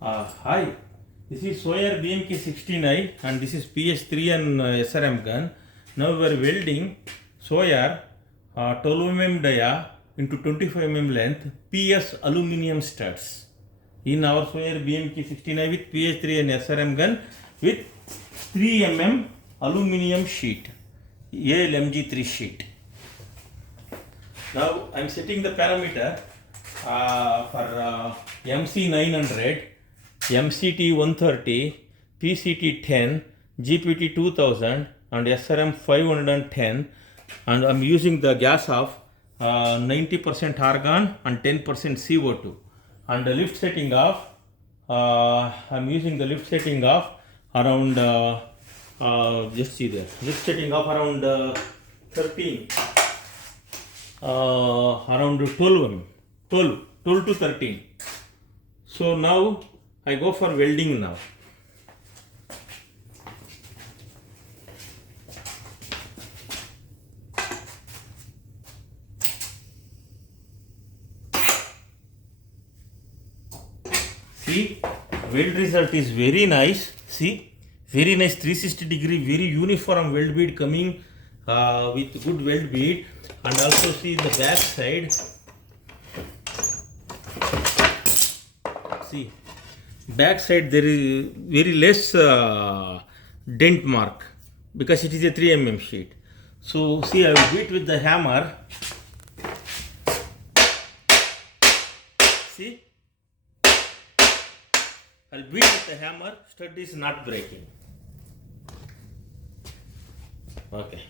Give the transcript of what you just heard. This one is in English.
Hi, this is soyer BMk16i and this is PH-3N SRM gun. Now we are welding soyer 12 mm dia into 25 mm length PS Aluminium studs in our soyer BMk16i with PH-3N SRM gun with 3 mm Aluminium sheet, ALMG3 sheet. Now I am setting the parameter for MC900, MCT130, PCT10, GPT2000 and SRM 510, and I am using the gas of 90% argon and 10% CO2, and the lift setting of I am using the lift setting of around just see there, lift setting of around 13 around 12 to 13. So now I go for welding now. See, weld result is very nice. See, very nice 360-degree, very uniform weld bead coming with good weld bead, and also see the back side. See, back side there is very less dent mark because it is a 3 mm sheet. So see, I will beat with the hammer. See, I'll beat with the hammer. Stud is not breaking. Okay.